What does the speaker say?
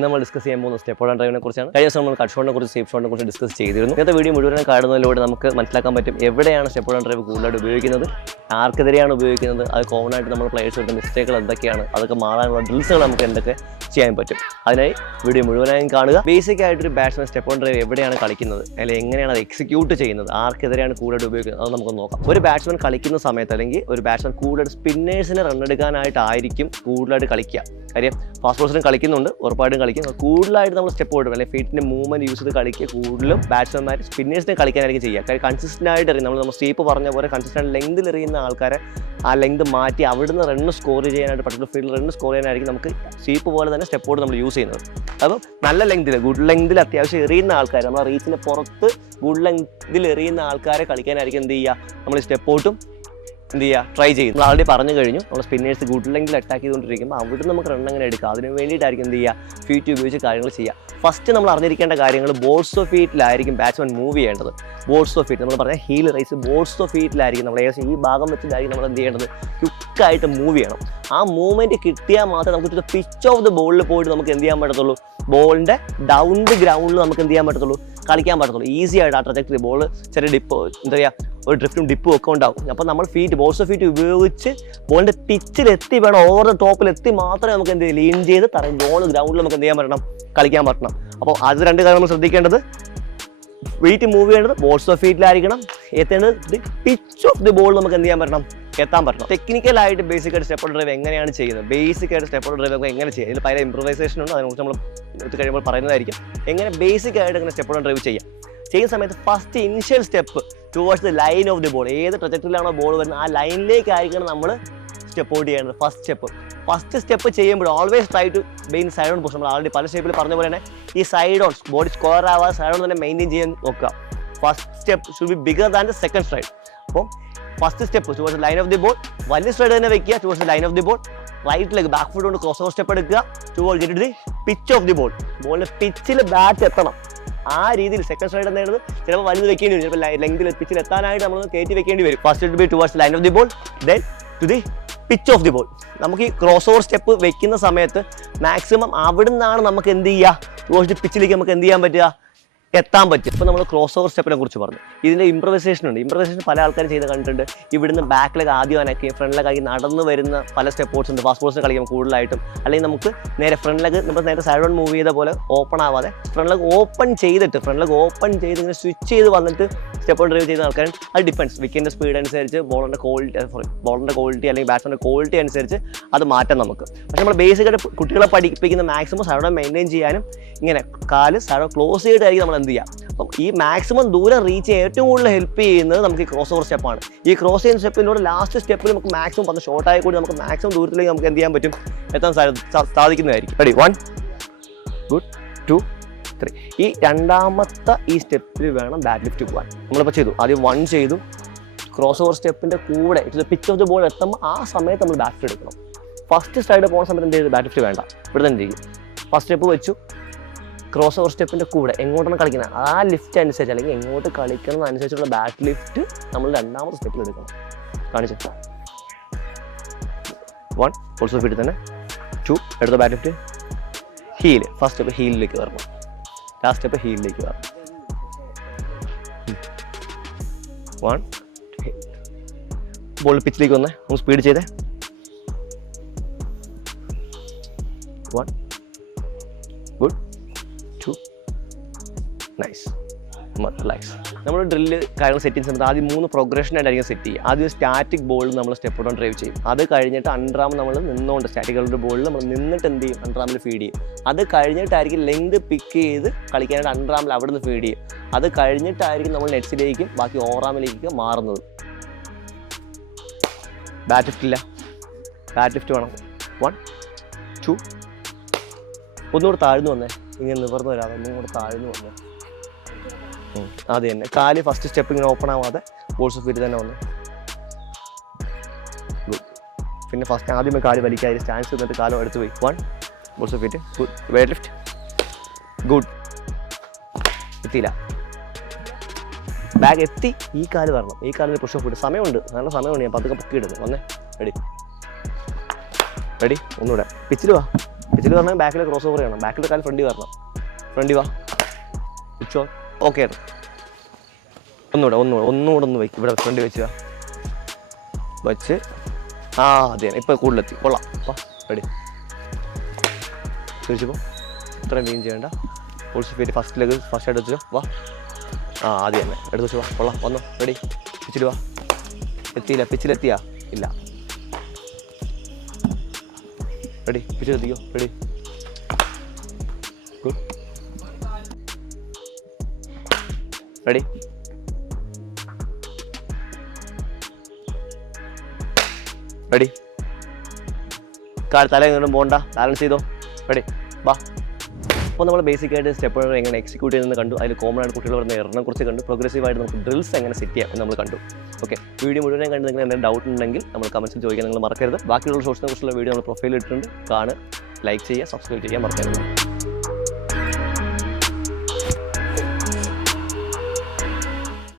ഇന്ന് നമ്മൾ ഡിസ്കസ് ചെയ്യാൻ പോകുന്ന സ്റ്റെപ്പ് ഔട്ട് ഡ്രൈവിനെ കുറിച്ചാണ്. കഴിഞ്ഞ ദിവസം നമ്മൾ കട്ട് ഷോട്ടിനെ കുറിച്ച് സ്റ്റെപ്പ് ഷോട്ടിനെ കുറിച്ച് ഡിസ്കസ് ചെയ്തിരുന്നു. ഇന്നത്തെ വീഡിയോ മുഴുവൻ കാണുന്നതിലൂടെ നമുക്ക് മനസ്സിലാക്കാൻ പറ്റും എവിടെയാണ് സ്റ്റെപ്പ് ഔട്ട് ഡ്രൈവ് കൂടുതലായിട്ട് ഉപയോഗിക്കുന്നത്, ആർക്കെതിരെയാണ് ഉപയോഗിക്കുന്നത്, അത് കോമൺ ആയിട്ട് നമ്മൾ പ്ലേയേഴ്സ് വരുന്ന മിസ്റ്റേക്കുകൾ എന്തൊക്കെയാണ്, അതൊക്കെ മാറാനുള്ള ഡ്രിൽസുകൾ നമുക്ക് എന്തൊക്കെ ചെയ്യാൻ പറ്റും. അതിനായി വീഡിയോ മുഴുവനായും കാണുക. ബേസിക് ആയിട്ടൊരു ബാറ്റ്സ്മാൻ സ്റ്റെപ്പ് ഔട്ട് ഡ്രൈവ് എവിടെയാണ് കളിക്കുന്നത്, അല്ലെങ്കിൽ എങ്ങനെയാണ് അത് എക്സിക്യൂട്ട് ചെയ്യുന്നത്, ആർക്കെതിരെയാണ് കൂടുതലായിട്ട് ഉപയോഗിക്കുന്നത്, അത് നമുക്ക് നോക്കാം. ഒരു ബാറ്റ്സ്മാൻ കളിക്കുന്ന സമയത്ത് അല്ലെങ്കിൽ ഒരു ബാറ്റ്സ്മാൻ കൂടുതൽ സ്പിന്നേഴ്സിനെ റണ്ണെടുക്കാനായിട്ടായിരിക്കും കൂടുതലായിട്ട് കളിക്കുക. കാര്യം ഫാസ്റ്റ് ബോളേഴ്സിനും കളിക്കുന്നുണ്ട്, ഉറപ്പായിട്ടും കളിക്കും. കൂടുതലായിട്ട് നമ്മൾ സ്റ്റെപ്പ് ഔട്ട് അല്ലെങ്കിൽ ഫീറ്റിൻ്റെ മൂവ്മെൻറ്റ് യൂസ് ചെയ്ത് കളിക്കുക. കൂടുതലും ബാറ്റ്സ്മാൻമാർ സ്പിന്നേഴ്സിനെ കളിക്കാനായിരിക്കും ചെയ്യുക. കാര്യം കൺസിസ്റ്റൻ്റ് ആയിട്ട് എറിയും. നമ്മൾ സ്റ്റീപ്പ് പറഞ്ഞ പോലെ കൺസിസ്റ്റൻ്റ് ലെങ്തിൽ എറിയുന്ന ആൾക്കാരെ ആ ലെങ്ത് മാറ്റി അവിടുന്ന് റണ്ണ് സ്കോർ ചെയ്യാനായിട്ട് പർട്ടിക്കുലർ ഫീൽഡിൽ റണ്ണ് സ്കോർ ചെയ്യാനായിരിക്കും നമുക്ക് സ്റ്റീപ്പ് പോലെ തന്നെ സ്റ്റെപ്പ് ഔട്ട് നമ്മൾ യൂസ് ചെയ്യുന്നത്. അപ്പം നല്ല ലെങ്തിൽ ഗുഡ് ലെങ്തിൽ അത്യാവശ്യം എറിയുന്ന ആൾക്കാർ, നമ്മൾ റീച്ചിന് പുറത്ത് ഗുഡ് ലെങ്തിൽ എറിയുന്ന ആൾക്കാരെ കളിക്കാനായിരിക്കും എന്ത് ചെയ്യുക, നമ്മൾ സ്റ്റെപ്പ് ഔട്ടും എന്ത് ചെയ്യുക, ട്രൈ ചെയ്യും. നമ്മൾ ആൾറെഡി പറഞ്ഞു കഴിഞ്ഞു, നമ്മൾ സ്പിന്നേഴ്സ് ഗുഡ് ലെങ്കിൽ അറ്റാക്ക് ചെയ്തുകൊണ്ടിരിക്കുമ്പോൾ അവിടെ നമുക്ക് റൺ അങ്ങനെ എടുക്കുക. അതിന് വേണ്ടിയിട്ടായിരിക്കും എന്ത് ചെയ്യുക, ഫീറ്റ് ഉപയോഗിച്ച് കാര്യങ്ങൾ ചെയ്യുക. ഫസ്റ്റ് നമ്മൾ അറിഞ്ഞിരിക്കേണ്ട കാര്യങ്ങൾ ബോൾസ് ഓഫ് ഫീറ്റിലായിരിക്കും ബാറ്റ്സ്മാൻ മൂവ് ചെയ്യേണ്ടത്. ബോൾസ് ഓഫ് ഫീറ്റ് നമ്മൾ പറഞ്ഞാൽ ഹീൽ റൈസ് ബോൾസ് ഓഫ് ഫീറ്റിലായിരിക്കും നമ്മൾ ഏകദേശം ഈ ഭാഗം വെച്ചിട്ടായിരിക്കും നമ്മൾ എന്ത് ചെയ്യേണ്ടത്, ക്വിക്കായിട്ട് മൂവ് ചെയ്യണം. ആ മൂവ്മെൻറ്റ് കിട്ടിയാൽ മാത്രമേ നമുക്ക് പിച്ച് ഓഫ് ദ ബോളിൽ പോയിട്ട് നമുക്ക് എന്ത് ചെയ്യാൻ പറ്റത്തുള്ളൂ, ബോളിൻ്റെ ഡൗൺ ദി ഗ്രൗണ്ടിൽ നമുക്ക് എന്ത് ചെയ്യാൻ പറ്റത്തുള്ളൂ, കളിക്കാൻ പറ്റത്തുള്ളൂ. ഈസി ആയിട്ട് ആ ട്രജക്ടറി ബോൾ ചെറിയ ഡിപ്പ് എന്താ പറയുക, ഒരു ഡ്രിഫ്റ്റും ഡിപ്പും ഒക്കെ ഉണ്ടാവും. അപ്പോൾ നമ്മൾ ഫീറ്റ് ബോൾസ് ഓഫ് ഫീറ്റ് ഉപയോഗിച്ച് ബോളിൻ്റെ പിച്ചിലെത്തി വേണം, ഓവർ ദ ടോപ്പിലെത്തി മാത്രമേ നമുക്ക് എന്ത് ലീൻ ചെയ്ത് ബോൾ ഗ്രൗണ്ടിൽ നമുക്ക് എന്ത് ചെയ്യാൻ പറ്റണം, കളിക്കാൻ പറ്റണം. അപ്പോൾ അത് രണ്ട് കാര്യം നമ്മൾ ശ്രദ്ധിക്കേണ്ടത്, വെയിറ്റ് മൂവ് ചെയ്യേണ്ടത് ബോൾസ് ഓഫ് ഫീറ്റിലായിരിക്കണം, എത്തേണ്ടത് പിച്ച് ഓഫ് ദി ബോൾ നമുക്ക് എന്ത് ചെയ്യാൻ പറ്റണം, എത്താൻ പറ്റണം. ടെക്നിക്കലായിട്ട് ബേസിക് ആയിട്ട് സ്റ്റെപ്പ് ഔട്ട് ഡ്രൈവ് എങ്ങനെയാണ് ചെയ്യുന്നത്, ബേസിക് ആയിട്ട് സ്റ്റെപ്പ് ഔട്ട് ഡ്രൈവ് നമുക്ക് എങ്ങനെ ചെയ്യാം, ഇതിൽ പല ഇംപ്രവൈസേഷൻ ഉണ്ട്, അതിനെക്കുറിച്ച് നമ്മൾ കഴിയുമ്പോൾ പറയുന്നതായിരിക്കും. എങ്ങനെ ബേസിക് ആയിട്ട് എങ്ങനെ സ്റ്റെപ്പ് ഔട്ട് ഡ്രൈവ് ചെയ്യാം. ചെയ്യുന്ന സമയത്ത് first initial step towards the line of the ball, ഏത് ട്രജക്ടറിയിലാണോ ബോൾ വരുന്നത് ആ ലൈനിലേക്കായിരിക്കണം നമ്മൾ സ്റ്റെപ്പ് ഔട്ട് ചെയ്യേണ്ടത്. ഫസ്റ്റ് സ്റ്റെപ്പ് ചെയ്യുമ്പോൾ always try to main side on position. നമ്മൾ ആൾറെഡി പല സ്റ്റെപ്പിൽ പറഞ്ഞ പോലെ തന്നെ ഈ സൈഡ് ഓൺ ബോഡി സ്ക്വയർ ആവാതെ സൈഡ് ഓൺ തന്നെ മെയിൻറ്റെയിൻ ചെയ്യാൻ നോക്കുക. First step should be bigger than the second stride. അപ്പം first step towards line of the ball, വലിയ സ്ട്രൈഡ് തന്നെ വെക്കുക towards line of the ball. Right leg back foot കൊണ്ട് cross over step എടുക്കുക towards get to the pitch of the ball. ബോളിൻ്റെ പിച്ചിൽ bat എത്തണം. ആ രീതിയിൽ സെക്കൻഡ് സ്ട്രൈഡ് എന്തായത് ചിലപ്പോൾ വലുത് വെക്കേണ്ടി വരും, ചിലപ്പോൾ ലെങ്തിൽ പിച്ചിൽ എത്താനായിട്ട് നമ്മൾ കയറ്റി വെക്കേണ്ടി വരും. First be towards line of the ball, then to the pitch of the ball. നമുക്ക് ഈ ക്രോസ് ഓവർ സ്റ്റെപ്പ് വെക്കുന്ന സമയത്ത് മാക്സിമം അവിടെ നിന്നാണ് നമുക്ക് എന്ത് ചെയ്യുക, ടുവേർഡ്സ് ദി പിച്ചിലേക്ക് നമുക്ക് എന്ത് ചെയ്യാൻ പറ്റുക, എത്താൻ പറ്റും. ഇപ്പോൾ നമ്മൾ ക്രോസ് ഓവർ സ്റ്റെപ്പിനെ കുറിച്ച് പറഞ്ഞു. ഇതിൻ്റെ ഇംപ്രവൈസേഷൻ ഉണ്ട്. ഇംപ്രവൈസേഷൻ പല ആൾക്കാരും ചെയ്ത് കണ്ടിട്ടുണ്ട്. ഇവിടുന്ന് ബാക്കിലേക്ക് ആദ്യം അനക്കി ഫ്രണ്ടിലേക്കാക്കി നടന്നു വരുന്ന പല സ്റ്റെപ്പ് ഔട്ട്സ് ഉണ്ട്. ഫാസ്റ്റ് ബോൾസിന് കളിക്കാം കൂടുതലായിട്ടും. അല്ലെങ്കിൽ നമുക്ക് നേരെ ഫ്രണ്ടിലേക്ക് നമ്മൾ നേരെ സൈഡ് ഓൺ മൂവ് ചെയ്ത പോലെ ഓപ്പൺ ആവാതെ ഫ്രണ്ടിലേക്ക് ഓപ്പൺ ചെയ്തിട്ട് ഇങ്ങനെ സ്വിച്ച് ചെയ്ത് വന്നിട്ട് സ്റ്റെപ്പ് ഔട്ട് ഡ്രൈവ് ചെയ്യുന്ന ആൾക്കാരും. അത് ഡിപ്പെൻസ് വിക്കറ്റിൻ്റെ സ്പീഡ് അനുസരിച്ച് ബോളിൻ്റെ ക്വാളിറ്റി അല്ലെങ്കിൽ ബാറ്റ്സ്മാൻ്റെ ക്വാളിറ്റി അനുസരിച്ച് അത് മാറ്റാം നമുക്ക്. പക്ഷേ നമ്മൾ ബേസിക്കായിട്ട് കുട്ടികളെ പഠിപ്പിക്കുന്ന മാക്സിമം സൈഡ് ഓൺ മെയിൻറ്റെയിൻ ചെയ്യാനും ഇങ്ങനെ കാല് സൈഡ് ഓൺ ക്ലോസ് ചെയ്തിട്ടായിരിക്കും നമ്മൾ എന്ത് ചെയ്യുക. അപ്പം ഈ മാക്സിമം ദൂരം റീച്ച് ചെയ്യാൻ ഏറ്റവും കൂടുതൽ ഹെൽപ്പ് ചെയ്യുന്നത് നമുക്ക് ഈ ക്രോസ് ഓവർ സ്റ്റെപ്പാണ്. ഈ ക്രോസ് ചെയ്യുന്ന സ്റ്റെപ്പിനോട് ലാസ്റ്റ് സ്റ്റെപ്പിൽ നമുക്ക് മാക്സിമം പറഞ്ഞ ഷോർട്ടായി കൂടി നമുക്ക് മാക്സിമം ദൂരത്തിലേക്ക് നമുക്ക് എന്ത് ചെയ്യാൻ പറ്റും, എത്താൻ സാധിക്കുന്നതായിരിക്കും. Ready 1 good 2 3. ഈ രണ്ടാമത്തെ ഈ സ്റ്റെപ്പിൽ വേണം ബാറ്റ് ലിഫ്റ്റ് പോകാൻ. നമ്മളിപ്പോൾ ചെയ്തു, ആദ്യം 1 ചെയ്തു. ക്രോസ് ഓവർ സ്റ്റെപ്പിൻ്റെ കൂടെ പിച്ച് ഓഫ് ദ ബോൾ എത്തുമ്പോൾ ആ സമയത്ത് നമ്മൾ ബാറ്റ് ലിഫ്റ്റ് എടുക്കണം. ഫസ്റ്റ് സ്ട്രൈഡ് പോകുന്ന സമയത്ത് എന്ത് ചെയ്തു, ബാറ്റ് ലിഫ്റ്റ് വേണ്ട, ഇവിടെ തന്നെ ചെയ്യും. ഫസ്റ്റ് സ്റ്റെപ്പ് വെച്ചു, ക്രോസ് ഓവർ സ്റ്റെപ്പിൻ്റെ കൂടെ എങ്ങോട്ടാണ് കളിക്കുന്നത് ആ ലിഫ്റ്റ് അനുസരിച്ച് അല്ലെങ്കിൽ എങ്ങോട്ട് കളിക്കണം അനുസരിച്ചുള്ള ബാറ്റ് ലിഫ്റ്റ് നമ്മൾ രണ്ടാമത്തെ സ്റ്റെപ്പിൽ എടുക്കണം. കാണിച്ചു 1 ഓൾസോ ഫീറ്റ് തന്നെ 2 എടുത്ത bat lift heel. First step ഹീലിലേക്ക് വരണം, ലാസ്റ്റ് സ്റ്റെപ്പ് ഹീലിലേക്ക് വരണം. 1 ബോൾ പിച്ചിലേക്ക് വന്നേ, ഒന്ന് സ്പീഡ് ചെയ്തേ. 1 ഗുഡ് 2 നൈസ്. റിലാക്സ്. നമ്മൾ ഡ്രില്ല് കാര്യങ്ങൾ സെറ്റ് ചെയ്യുന്ന സമയത്ത് ആദ്യം 3 പ്രോഗ്രഷനായിട്ടായിരിക്കും സെറ്റ് ചെയ്യുക. ആദ്യം സ്റ്റാറ്റിക് ബോളിൽ നമ്മൾ സ്റ്റെപ്പ് ഔട്ട് ഡ്രൈവ് ചെയ്യും. അത് കഴിഞ്ഞിട്ട് അൺറാം നമ്മൾ നിന്നുകൊണ്ട് സ്റ്റാറ്റിക് ബോളിൽ നമ്മൾ നിന്നിട്ട് എന്ത് ചെയ്യും, അൺറാമിൽ ഫീഡ് ചെയ്യും. അത് കഴിഞ്ഞിട്ടായിരിക്കും ലെങ്ത് പിക്ക് ചെയ്ത് കളിക്കാനായിട്ട് അൺറാമിൽ അവിടെ നിന്ന് ഫീഡ് ചെയ്യും. അത് കഴിഞ്ഞിട്ടായിരിക്കും നമ്മൾ നെറ്റ്സിലേക്കും ബാക്കി ഓറാമിലേക്കും മാറുന്നത്. ബാറ്റ് ലിഫ്റ്റ് ഇല്ല, ബാറ്റ് ലിഫ്റ്റ് വേണം. 1 2 ഒന്നുകൂടെ താഴ്ന്നു വന്നേ, ഇങ്ങനെ നിവർന്നു വരാതെ ഒന്നും കൂടെ താഴ്ന്നു വന്നേ. അത് തന്നെ കാല് ഫസ്റ്റ് സ്റ്റെപ്പ് ഇങ്ങനെ ഓപ്പൺ ആവാതെ ബോൾസ് ഓഫ് ഫീറ്റ് തന്നെ വന്നു. ഗുഡ്. പിന്നെ ഫസ്റ്റ് ആദ്യമേ കാല് വലിക്കാതെ സ്റ്റാൻസ് നിന്നിട്ട് കാലം എടുത്ത് പോയി. 1 balls of feet good. Weight lift good. എത്തിയില്ല, ബാഗ് എത്തി. ഈ കാല് വരണം, ഈ കാലിൽ പുഷ് ഓഫ് ഫീറ്റ്. സമയമുണ്ട്, നല്ല സമയമുണ്ട്. ഞാൻ പതുക്കെ പൊക്കി ഇടുന്നു. വന്നേ, റെഡി ഒന്നുകൂടെ പിച്ചിൽ വാ. പിച്ചിൽ പറഞ്ഞാൽ ബാക്കിൽ ക്രോസ് ഓവർ ചെയ്യണം, ബാക്കിലെ കാലം ഫ്രണ്ടി വരണം. ഫ്രണ്ടി വാ, ഉച്ചോ ഓക്കെ ആണ്. ഒന്നുകൂടെ ഒന്ന് വയ്ക്കും. ഇവിടെ ഫ്രണ്ടി വെച്ച് വെച്ച് അതെ ഇപ്പം കൂടുതലെത്തി. കൊള്ളാം. അപ്പോൾ റെഡി. തിരിച്ചപ്പോൾ ഇത്രയും മീൻ ചെയ്യേണ്ട. Full speed first leg first ആയിട്ട് വെച്ചോ. വാ അത് തന്നെ എടുത്ത് വെച്ചു. വാ കൊള്ളാം. വന്നോ റെഡി. പിച്ചിൽ വാ. എത്തിയില്ല. പിച്ചിലെത്തിയാ ഇല്ല. റെഡി. പിച്ചിലെത്തിക്കോ. റെഡി. ഗുഡ്. റെഡി. റെഡി. തല എങ്ങോട്ടും പോകണ്ട, ബാലൻസ് ചെയ്തോ. റെഡി. വാ. അപ്പോൾ നമ്മൾ ബേസിക്കായിട്ട് സ്റ്റെപ്പ് എങ്ങനെ എക്സിക്യൂട്ട് ചെയ്യുന്നത് കണ്ടു. അതിൽ കോമൺ ആയിട്ട് കുട്ടികൾ പറഞ്ഞ എറിനെ കുറിച്ച് കണ്ടു. പ്രോഗ്രസീവായിട്ട് നമുക്ക് ഡ്രിൽസ് എങ്ങനെ സെറ്റ് ചെയ്യാം എന്ന് നമ്മൾ കണ്ടു. ഓക്കെ, വീഡിയോ മുഴുവൻ കണ്ട് നിങ്ങൾ എന്തെങ്കിലും ഡൗട്ട് ഉണ്ടെങ്കിൽ നമ്മൾ കമൻസിൽ ചോദിക്കാൻ നിങ്ങൾ മറക്കരുത്. ബാക്കിയുള്ള ഷോർട്സിനെ കുറിച്ചുള്ള വീഡിയോ നമ്മൾ പ്രൊഫൈൽ ഇട്ടിട്ടുണ്ട്. കാണുക, ലൈക്ക് ചെയ്യുക, സബ്സ്ക്രൈബ് ചെയ്യാൻ മറക്കരുത്.